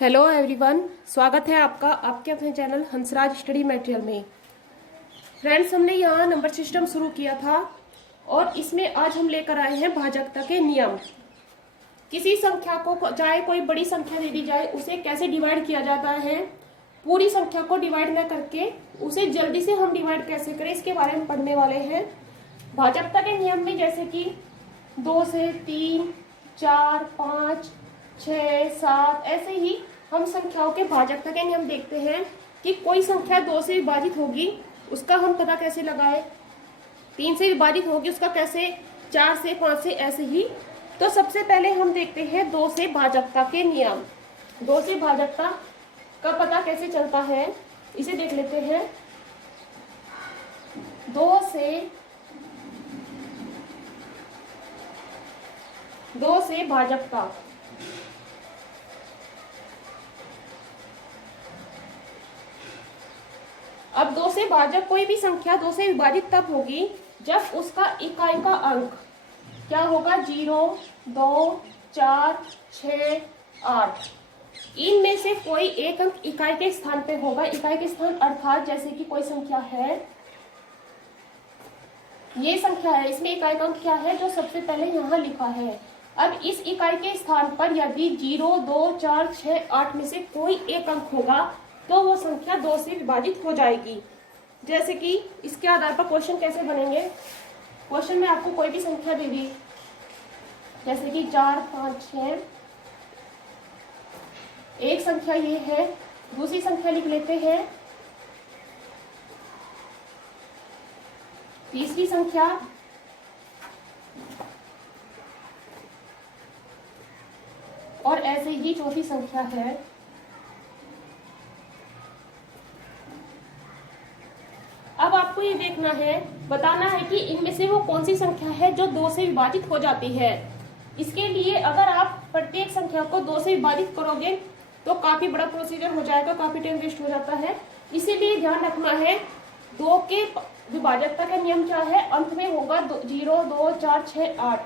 Hello everyone, स्वागत है आपका आपके अपने चैनल हंसराज स्टडी मटेरियल में। फ्रेंड्स, हमने यहाँ नंबर सिस्टम शुरू किया था और इसमें आज हम लेकर आए हैं भाजकता के नियम। किसी संख्या को चाहे कोई बड़ी संख्या दे दी जाए, उसे कैसे डिवाइड किया जाता है, पूरी संख्या को डिवाइड न करके उसे जल्दी से हम डिवाइड कैसे करें, इसके बारे में पढ़ने वाले हैं। भाजकता के नियम में जैसे कि 2 से 3, 4, 5, 6, 7 ऐसे ही हम संख्याओं के भाजकता के नियम देखते हैं कि कोई संख्या 2 से विभाजित होगी उसका हम पता कैसे लगाए, 3 से विभाजित होगी उसका कैसे, 4 से, 5 से, ऐसे ही। तो सबसे पहले हम देखते हैं 2 से भाजकता के नियम। 2 से भाजकता का पता कैसे चलता है इसे देख लेते हैं। 2 से भाजकता। अब 2 से भाजक कोई भी संख्या 2 से विभाजित तब होगी जब उसका इकाई का अंक क्या होगा, 0, 2, 4, 6, 8। इनमें से कोई एक अंक इकाई के स्थान पे होगा। इकाई के स्थान अर्थात जैसे कि कोई संख्या है, ये संख्या है, इसमें इकाई का अंक क्या है जो सबसे पहले यहाँ लिखा है। अब इस इकाई के स्थान पर यदि 0, 2, 4, 6, 8 में से कोई एक अंक होगा तो वो संख्या 2 से विभाजित हो जाएगी। जैसे कि इसके आधार पर क्वेश्चन कैसे बनेंगे। क्वेश्चन में आपको कोई भी संख्या दे दी, जैसे कि 4, 5, 6। एक संख्या ये है, दूसरी संख्या लिख लेते हैं, तीसरी संख्या, और ऐसे ही चौथी संख्या है। अब आपको ये देखना है, बताना है कि इनमें से वो कौन सी संख्या है जो 2 से विभाजित हो जाती है। इसके लिए अगर आप प्रत्येक संख्या को 2 से विभाजित करोगे तो काफी बड़ा प्रोसीजर हो जाएगा, काफी टाइम वेस्ट हो जाता है। इसीलिए ध्यान रखना है 2 के विभाजकता का नियम क्या है, अंत में होगा 0, 2, 4, 6, 8।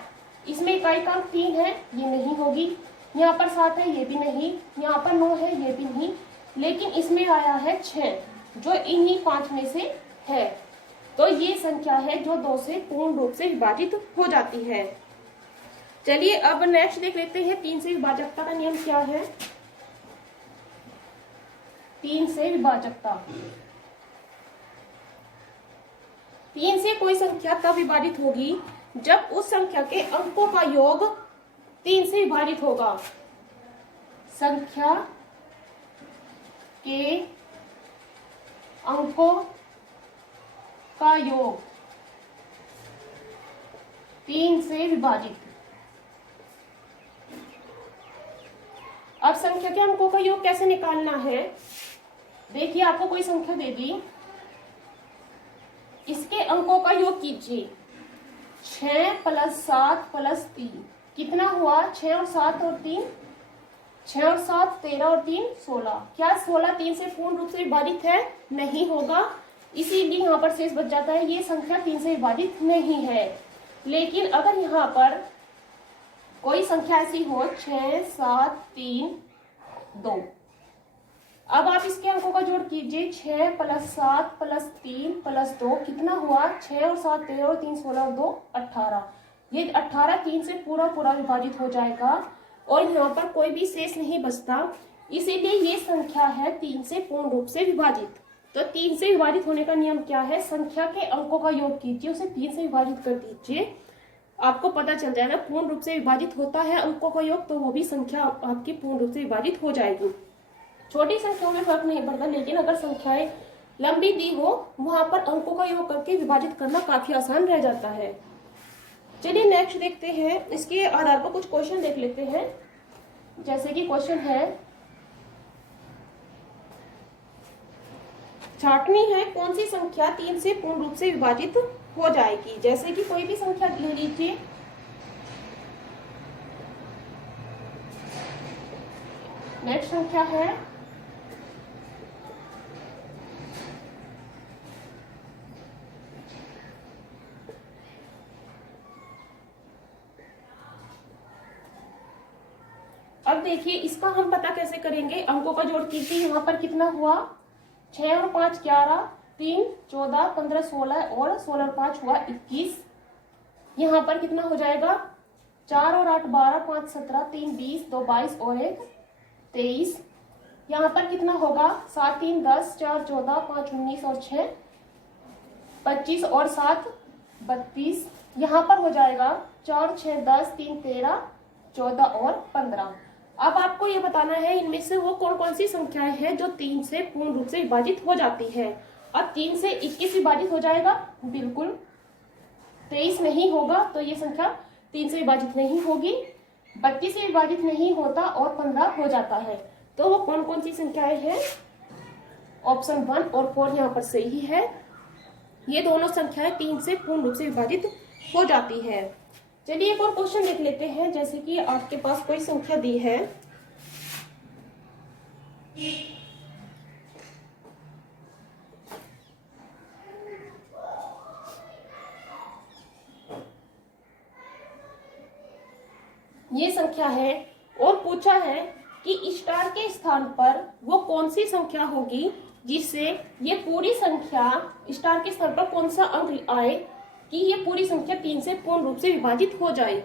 इसमें इकाई का अंक 3 है, ये नहीं होगी। यहाँ पर 7 है, ये भी नहीं। यहाँ पर 9 है, ये भी नहीं। लेकिन इसमें आया है 6 जो इन्हीं 5 में से है। तो ये संख्या है जो 2 से पूर्ण रूप से विभाजित हो जाती है। चलिए अब नेक्स्ट देख लेते हैं 3 से विभाजकता का नियम क्या है। 3 से विभाजकता। 3 से कोई संख्या तब विभाजित होगी जब उस संख्या के अंकों का योग 3 से विभाजित होगा। संख्या के अंकों का योग 3 से विभाजित। अब संख्या के अंकों का योग कैसे निकालना है, देखिए आपको कोई संख्या दे दी, इसके अंकों का योग कीजिए। 6 + 7 + 3 कितना हुआ, 6 और 7 और 3, 6 और 7 13 और 3 16। क्या 16 3 से पूर्ण रूप से विभाजित है, नहीं होगा, इसीलिए यहाँ पर शेष बच जाता है। ये संख्या 3 से विभाजित नहीं है। लेकिन अगर यहाँ पर कोई संख्या ऐसी हो 6, 7, 3, 2, अब आप इसके अंकों का जोड़ कीजिए। 6 + 7 + 3 + 2 कितना हुआ, 6 और 7 13 और 3 16 और 2 18। ये 18 3 से पूरा विभाजित हो जाएगा और यहाँ पर कोई भी शेष नहीं बचता। इसीलिए ये संख्या है 3 से पूर्ण रूप से विभाजित। तो 3 से विभाजित होने का नियम क्या है, संख्या के अंकों का योग कीजिए, उसे 3 से विभाजित कर दीजिए, आपको पता चल जाएगा। पूर्ण रूप से विभाजित होता है अंकों का योग तो वो भी संख्या आपकी पूर्ण रूप से विभाजित हो जाएगी। छोटी संख्याओं में फर्क नहीं पड़ता, लेकिन अगर संख्याएं लंबी दी हो वहां पर अंकों का योग करके विभाजित करना काफी आसान रह जाता है। चलिए नेक्स्ट देखते हैं, इसके आधार पर कुछ क्वेश्चन देख लेते हैं। जैसे कि क्वेश्चन है, छांटनी है कौन सी संख्या 3 से पूर्ण रूप से विभाजित हो जाएगी। जैसे कि कोई भी संख्या ले लीजिए, नेक्स्ट संख्या है अब देखिए इसका इसका हम पता कैसे करेंगे? अंकों का जोड़ कीजिए। यहाँ पर कितना हुआ? 6 और 5 11, 3 14, 15 16 और 16 और 5 हुआ 21। यहाँ पर कितना हो जाएगा? 4 और 8 12, 5 17, 3 20, 2 22 और 1 23। यहाँ पर कितना होगा? 7 3 10, 4 14, 5 19 और 6 25 और 7 32। यहाँ पर हो जाएगा 4 6 10, 3 13, 14 और 15। अब आपको ये बताना है इनमें से वो कौन कौन सी संख्याएं हैं जो 3 से पूर्ण रूप से विभाजित हो जाती है। अब 3 से 21 विभाजित हो जाएगा? बिल्कुल। 23 नहीं होगा, तो ये संख्या 3 से विभाजित नहीं होगी। 32 से विभाजित नहीं होता और 15 हो जाता है। तो वो कौन कौन सी संख्याएं हैं? ऑप्शन 1 और 4 यहाँ पर सही है। ये दोनों संख्याएं 3 से पूर्ण रूप से विभाजित हो जाती है। चलिए एक और क्वेश्चन देख लेते हैं। जैसे कि आपके पास कोई संख्या दी है, ये संख्या है और पूछा है कि स्टार के स्थान पर वो कौन सी संख्या होगी जिससे ये पूरी संख्या, स्टार के स्थान पर कौन सा अंक आए कि ये पूरी संख्या 3 से पूर्ण रूप से विभाजित हो जाए।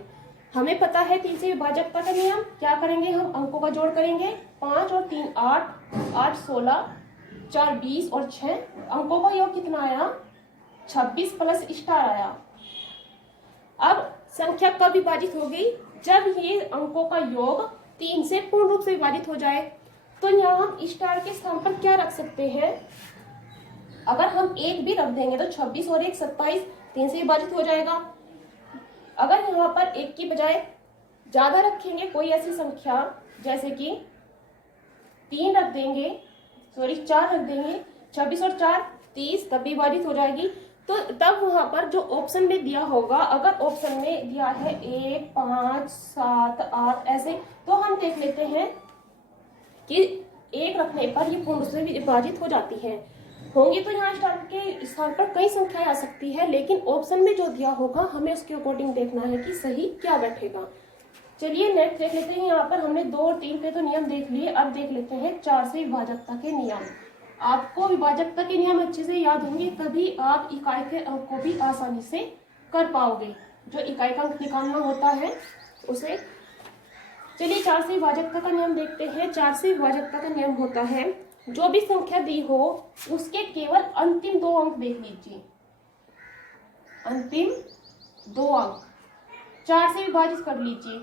हमें पता है 3 से विभाजकता का नियम। क्या करेंगे? हम अंकों का जोड़ करेंगे। 5 और 3 8, 8 16, 4 20 और 6 अंकों का योग कितना आया? 26 प्लस स्टार आया। अब संख्या कब विभाजित हो गई? जब ये अंकों का योग 3 से पूर्ण रूप से विभाजित हो जाए। तो यहाँ हम स्टार के स्थान पर क्या रख सकते हैं? अगर हम 1 भी रख देंगे तो 26 और 1 27, 3 से विभाजित हो जाएगा। अगर यहाँ पर 1 की बजाय ज्यादा रखेंगे कोई ऐसी संख्या, जैसे कि 3 रख देंगे, 4 रख देंगे, 26 और 4 30, तब भी विभाजित हो जाएगी। तो तब वहां पर जो ऑप्शन में दिया होगा, अगर ऑप्शन में दिया है 1 5 7 8 ऐसे, तो हम देख लेते हैं कि 1 रखने पर ये पूर्ण रूप से विभाजित हो जाती है। होंगी तो यहाँ स्टार के स्थान पर कई संख्याएं आ सकती है, लेकिन ऑप्शन में जो दिया होगा हमें उसके अकॉर्डिंग देखना है कि सही क्या बैठेगा। चलिए नेक्स्ट देख लेते हैं। यहाँ पर हमने 2 और 3 पे तो नियम देख लिए, अब देख लेते हैं 4 से विभाजकता के नियम। आपको विभाजकता के नियम अच्छे से याद होंगे, तभी आप इकाई के अंक को भी आसानी से कर पाओगे। जो इकाई का अंक निकालना होता है उसे। चलिए 4 से विभाजकता का नियम देखते हैं। 4 से विभाजकता का नियम होता है, जो भी संख्या दी हो उसके केवल अंतिम 2 अंक देख लीजिए। अंतिम 2 अंक 4 से विभाजित कर लीजिए।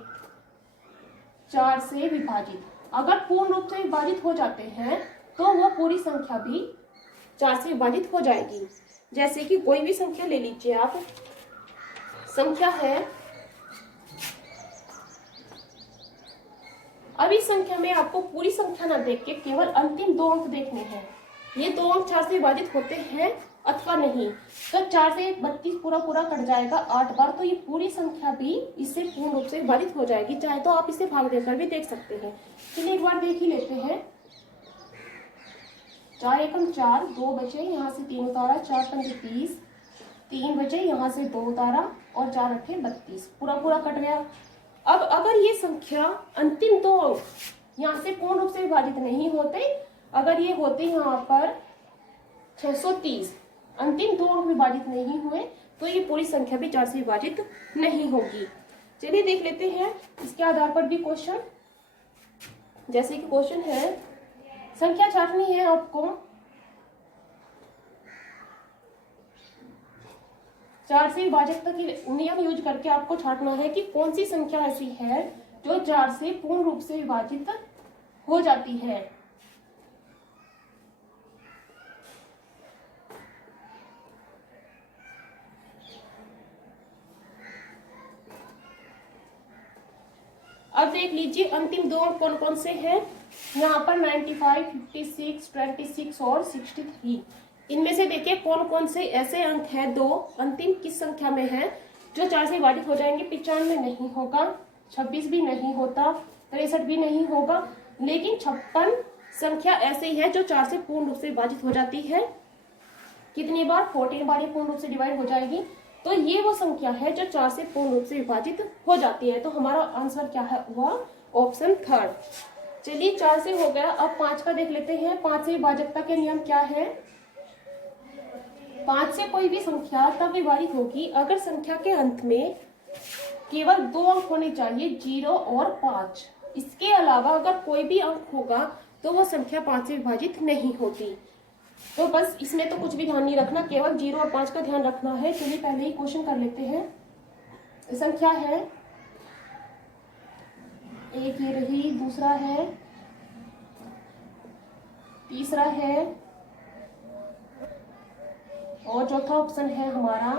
4 से विभाजित अगर पूर्ण रूप से विभाजित हो जाते हैं तो वो पूरी संख्या भी 4 से विभाजित हो जाएगी। जैसे कि कोई भी संख्या ले लीजिए आप। संख्या है, अब इस संख्या में आपको पूरी संख्या ना देख के केवल अंतिम 2 अंक देखने हैं। ये 2 अंक 4 से विभाजित होते हैं अथवा नहीं। तो 4 से 32 पूरा पूरा कट जाएगा 8 बार, तो ये पूरी संख्या भी इससे पूर्ण रूप से विभाजित हो जाएगी। चाहे तो आप इसे भाग देकर भी देख सकते हैं। चलिए एक बार देख ही लेते हैं। 4 एकम 4, 2 बचे, यहाँ से 3 उतारा, 4 पंजे 30, 3 बचे, यहाँ से 2 उतारा और 4 अट्ठे 32, पूरा पूरा कट गया। अब अगर ये संख्या अंतिम 2 अंक यहाँ से पूर्ण रूप से विभाजित नहीं होते, अगर ये होते यहाँ पर 630, अंतिम 2 अंक विभाजित नहीं हुए, तो ये पूरी संख्या भी 4 से विभाजित नहीं होगी। चलिए देख लेते हैं इसके आधार पर भी क्वेश्चन। जैसे कि क्वेश्चन है, संख्या छांटनी है आपको। 4 से विभाजकता के नियम यूज करके आपको छांटना है कि कौन सी संख्या ऐसी है जो 4 से पूर्ण रूप से विभाजित हो जाती है। अब देख लीजिए अंतिम 2 अंक कौन कौन से हैं। यहाँ पर 95, 56, 26 और 63। इनमें से देखिए कौन कौन से ऐसे अंक हैं, 2 अंतिम किस संख्या में है जो 4 से विभाजित हो जाएंगे। 95 नहीं होगा, 26 भी नहीं होता, 63 भी नहीं होगा, लेकिन 56 संख्या ऐसी है जो 4 से पूर्ण रूप से विभाजित हो जाती है। कितनी बार? 14 बार ये पूर्ण रूप से डिवाइड हो जाएगी। तो ये वो संख्या है जो 4 से पूर्ण रूप से विभाजित हो जाती है। तो हमारा आंसर क्या है? वह ऑप्शन 3। चलिए 4 से हो गया। अब 5 का देख लेते हैं। 5 से विभाजकता के नियम क्या है? 5 से कोई भी संख्या तब विभाजित होगी अगर संख्या के अंत में केवल 2 अंक होने चाहिए, 0 और 5। इसके अलावा अगर कोई भी अंक होगा तो वो संख्या 5 से विभाजित नहीं होती। तो बस इसमें तो कुछ भी ध्यान नहीं रखना, केवल 0 और 5 का ध्यान रखना है। चलिए पहले ही क्वेश्चन कर लेते हैं। संख्या है एक, ये रही, दूसरा है, तीसरा है और चौथा ऑप्शन है हमारा।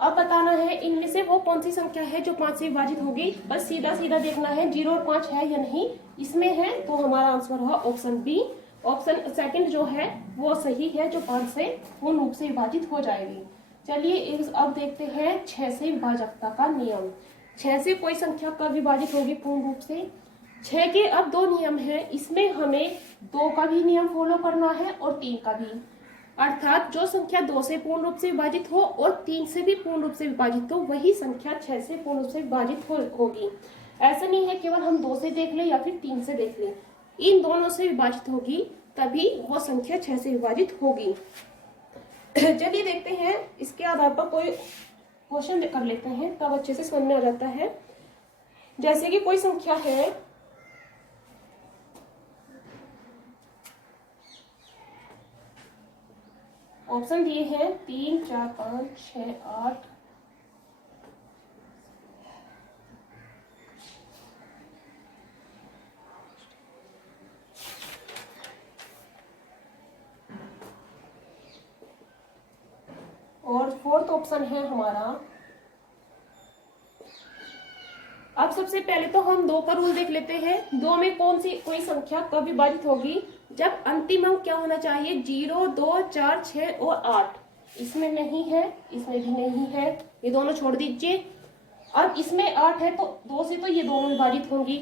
अब बताना है इनमें से वो कौन सी संख्या है जो 5 से विभाजित होगी। बस सीधा सीधा देखना है 0 और 5 है या नहीं। इसमें है तो हमारा आंसर होगा ऑप्शन बी। ऑप्शन सेकंड जो है वो सही है, जो 5 से पूर्ण रूप से विभाजित हो जाएगी। चलिए अब देखते हैं 6 से विभाजकता का नियम। 6 से कोई संख्या कब विभाजित होगी पूर्ण रूप से? 6 के अब 2 नियम है। इसमें हमें 2 का भी नियम फॉलो करना है और 3 का भी। अर्थात जो संख्या 2 से पूर्ण रूप से विभाजित हो और 3 से भी पूर्ण रूप से विभाजित हो, वही संख्या 6 से पूर्ण रूप से विभाजित होगी। ऐसा नहीं है केवल हम 2 से देख लें या फिर 3 से देख लें, इन दोनों से विभाजित होगी तभी वो संख्या 6 से विभाजित होगी। चलिए देखते हैं, इसके आधार पर कोई क्वेश्चन कर लेते हैं, तब अच्छे से समझ में आ जाता है। जैसे कि कोई संख्या है ऑप्शन दिए हैं 3, 4, 5, 6, 8, और फोर्थ ऑप्शन है हमारा। अब सबसे पहले तो हम 2 का रूल देख लेते हैं। 2 में कौन सी कोई संख्या कब विभाजित होगी? जब अंतिम अंक क्या होना चाहिए? 0, 2, 4, 6 और 8। इसमें नहीं है, इसमें भी नहीं है, ये दोनों छोड़ दीजिए। अब इसमें 8 है तो 2 से तो ये दोनों विभाजित होंगी।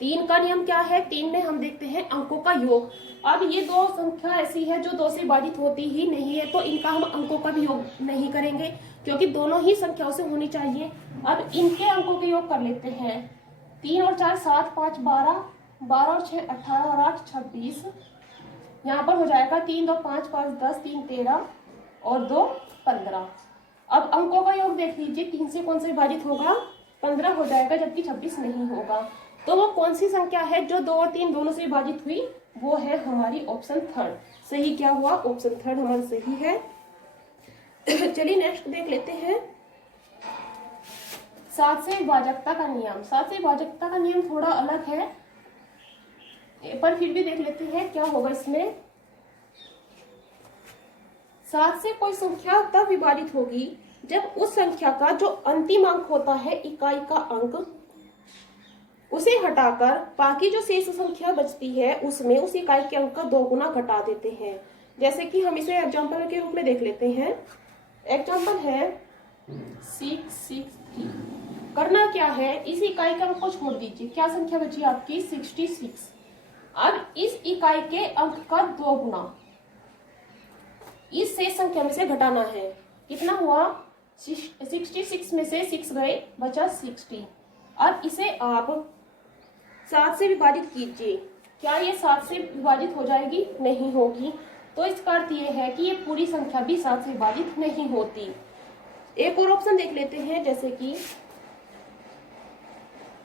3 का नियम क्या है? 3 में हम देखते हैं अंकों का योग। अब ये 2 संख्या ऐसी है जो 2 से विभाजित होती ही नहीं है, तो इनका हम अंकों का भी योग नहीं करेंगे क्योंकि दोनों ही संख्याओं से होनी चाहिए। अब इनके अंकों के योग कर लेते हैं। 3 और 4 7, 5 12, 12 और 6 18 और 8 26। यहाँ पर हो जाएगा 3, 2, 5, 5, 10, 3, 13 और 2 15। अब अंकों का योग देख लीजिए, 3 से कौन से विभाजित होगा? 15 हो जाएगा, जबकि 26 नहीं होगा। तो वो कौन सी संख्या है जो 2 और 3 दोनों से विभाजित हुई? वो है हमारी ऑप्शन थर्ड। सही क्या हुआ? ऑप्शन थर्ड हमारा सही है। चलिए नेक्स्ट देख लेते हैं 7 से विभाजकता का नियम। 7 से विभाजकता का नियम थोड़ा अलग है, पर फिर भी देख लेते हैं क्या होगा इसमें। 7 से कोई संख्या तब विभाजित होगी जब उस संख्या का जो अंतिम अंक होता है, इकाई का अंक, उसे हटाकर बाकी जो शेष संख्या बचती है उसमें उस इकाई के अंक का 2 गुना घटा देते हैं। जैसे कि हम इसे एग्जाम्पल के रूप में देख लेते हैं। एग्जाम्पल है 6, 6, 3। करना क्या है? इस इकाई के अंक को छोड़ दीजिए। क्या संख्या बची आपकी? 66। अब इस इकाई के अंक का 2 गुना इस शेष संख्या में से घटाना है। कितना हुआ? 66 में से 6 गए, बचा 60। अब इसे आप 7 से विभाजित कीजिए। क्या ये 7 से विभाजित हो जाएगी? नहीं होगी। तो इसका अर्थ ये है कि ये पूरी संख्या भी 7 से विभाजित नहीं होती। एक और ऑप्शन देख लेते हैं, जैसे कि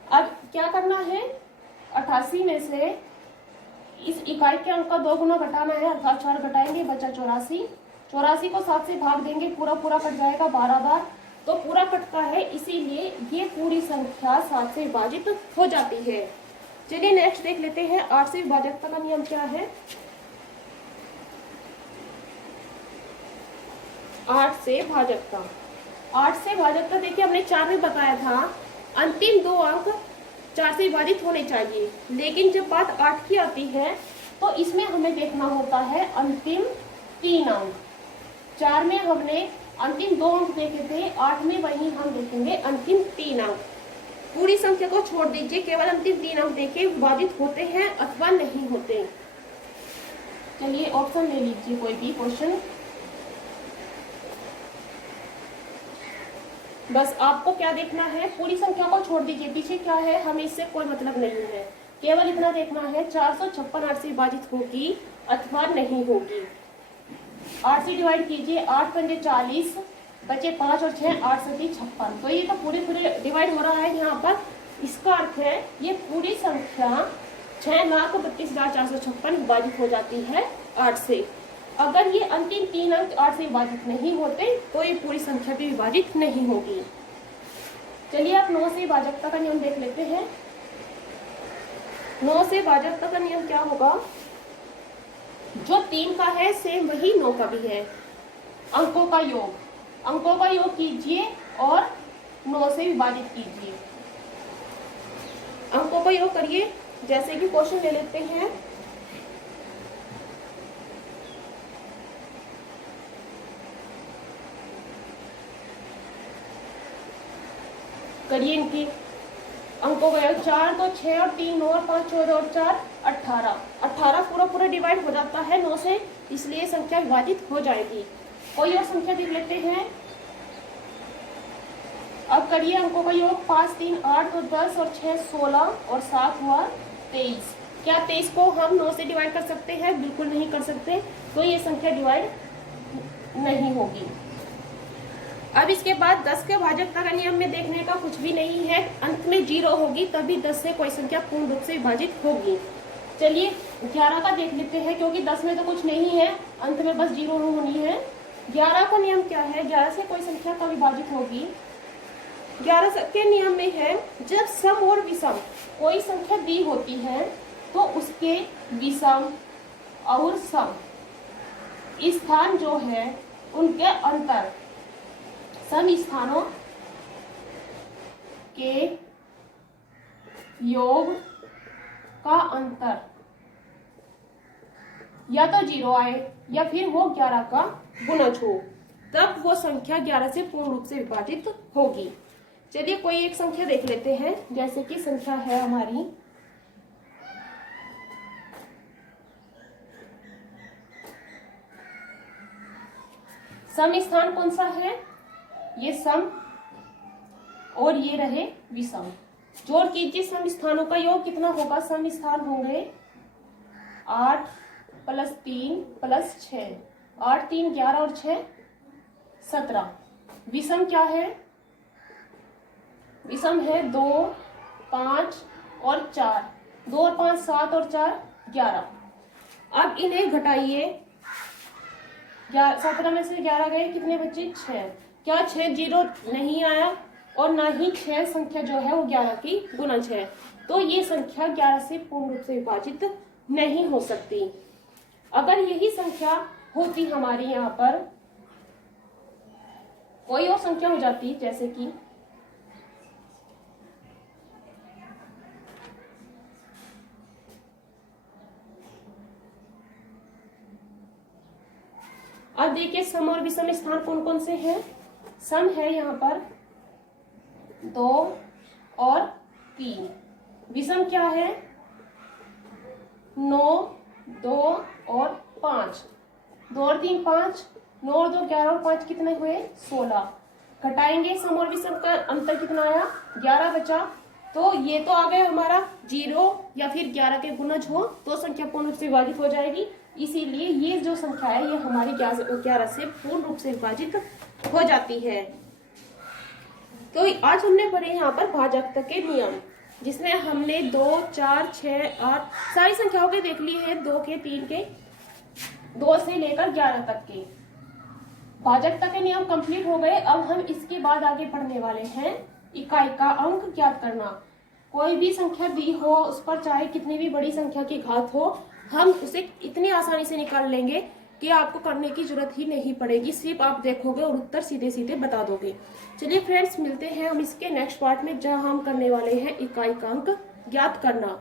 अब क्या करना है? 88 में से इस इकाई के अंक का 2 गुना घटाना है, अर्थात 4 घटाएंगे, बचा 84। 84 को 7 से भाग देंगे, पूरा पूरा कट जाएगा 12 बार, तो पूरा कटता है, इसीलिए ये पूरी संख्या 7 से विभाजित हो जाती है। चलिए नेक्स्ट देख लेते हैं 8 से विभाजकता का नियम क्या है। 8 से भाजकता। 8 से भाजकता देखिए, हमने 4 में बताया था अंतिम 2 अंक 4 से विभाजित होने चाहिए, लेकिन जब बात 8 की आती है तो इसमें हमें देखना होता है अंतिम 3 अंक। 4 में हमने अंतिम 2 अंक देखे थे, 8 में वही हम देखेंगे अंतिम 3 अंक। पूरी संख्या को छोड़ दीजिए, केवल अंतिम 3 अंक देखे विभाजित होते हैं अथवा नहीं होते। चलिए ऑप्शन ले लीजिए कोई भी क्वेश्चन। बस आपको क्या देखना है, पूरी संख्या को छोड़ दीजिए, पीछे क्या है हमें इससे कोई मतलब नहीं है, केवल इतना देखना है 456 8 से विभाजित होगी अथवा नहीं होगी। 8 से डिवाइड कीजिए, 8 पंजे 40, बचे 5 और 6, 8 सती 56। तो ये तो पूरे डिवाइड हो रहा है यहाँ पर। इसका अर्थ है ये पूरी संख्या 6,32,456 विभाजित हो जाती है 8 से। अगर ये अंतिम 3 अंक 8 से विभाजित नहीं होते तो ये पूरी संख्या भी विभाजित नहीं होगी। चलिए आप 9 से भाजकता का नियम देख लेते हैं। 9 से भाजकता का नियम क्या होगा, जो 3 का है सेम वही 9 का भी है। अंकों का योग कीजिए और 9 से विभाजित कीजिए। अंकों का योग करिए, जैसे कि क्वेश्चन ले लेते हैं। करिए इनकी अंकों का योग। 4 2 6 और 3 9 और 5 14 और 4 18। 18 पूरा डिवाइड हो जाता है 9 से, इसलिए संख्या विभाजित हो जाएगी। कोई और संख्या देख लेते हैं। अब करिए अंकों का योग। 5 3 8 और 10 और 6 16 और 7 हुआ 23। क्या 23 को हम 9 से डिवाइड कर सकते हैं? बिल्कुल नहीं कर सकते, तो ये संख्या डिवाइड नहीं होगी। अब इसके बाद 10 के भाजकता का नियम में देखने का कुछ भी नहीं है, अंत में 0 होगी तभी 10 से कोई संख्या पूर्ण रूप से विभाजित होगी। चलिए 11 का देख लेते हैं, क्योंकि 10 में तो कुछ नहीं है, अंत में बस 0 होनी है। 11 का नियम क्या है, 11 से कोई संख्या कब विभाजित होगी? 11 के नियम में है, जब सम और विषम कोई संख्या दी होती है तो उसके विषम और सम स्थान जो है उनके अंतर, सम स्थानों के योग का अंतर या तो 0 आए या फिर वो 11 का गुणज हो, तब वो संख्या 11 से पूर्ण रूप से विभाजित होगी। चलिए कोई एक संख्या देख लेते हैं, जैसे कि संख्या है हमारी सम स्थान कौन सा है, ये सम और ये रहे विषम। जोड़ कीजिए, सम स्थानों का योग कितना होगा? सम स्थान होंगे 8 + 3 + 6, 8 3 11 और 6 17। विषम क्या है? विषम है 2 5 और 4, 2 और 5 7 और 4 11। अब इन्हें घटाइए, 17 में से 11 गए, कितने बचे? 6। क्या 6 0 नहीं आया और ना ही 6 संख्या जो है वो 11 की गुणज है, तो ये संख्या 11 से पूर्ण रूप से विभाजित नहीं हो सकती। अगर यही संख्या होती हमारी यहाँ पर कोई और संख्या हो जाती, जैसे कि अब देखिए सम और विषम स्थान कौन कौन से हैं। सम है यहाँ पर 2 और 3। विषम क्या है? 9 2 और 5, 2 और 3 5, 9 और 2 11 और 5 कितने हुए? 16। घटाएंगे, सम और विषम का अंतर कितना आया? 11 बचा। तो ये तो आ गया हमारा 0 या फिर 11 के गुणज हो तो संख्या पूर्ण रूप से विभाजित हो जाएगी, इसीलिए ये जो संख्या है ये हमारी 11 से पूर्ण रूप से विभाजित हो जाती है। तो आज हमने पढ़े यहाँ पर भाजकता के नियम, जिसमें हमने 2 4 6 8 सारी संख्याओं के देख लिए हैं, 2 के 3 के, 2 से लेकर 11 तक के भाजकता के नियम कंप्लीट हो गए। अब हम इसके बाद आगे पढ़ने वाले हैं इकाई का अंक ज्ञात करना। कोई भी संख्या दी हो उस पर चाहे कितनी भी बड़ी संख्या की घात हो, हम उसे इतनी आसानी से निकाल लेंगे कि आपको करने की जरूरत ही नहीं पड़ेगी, सिर्फ आप देखोगे और उत्तर सीधे सीधे बता दोगे। चलिए फ्रेंड्स, मिलते हैं हम इसके नेक्स्ट पार्ट में, जहां हम करने वाले हैं इकाई का अंक ज्ञात करना।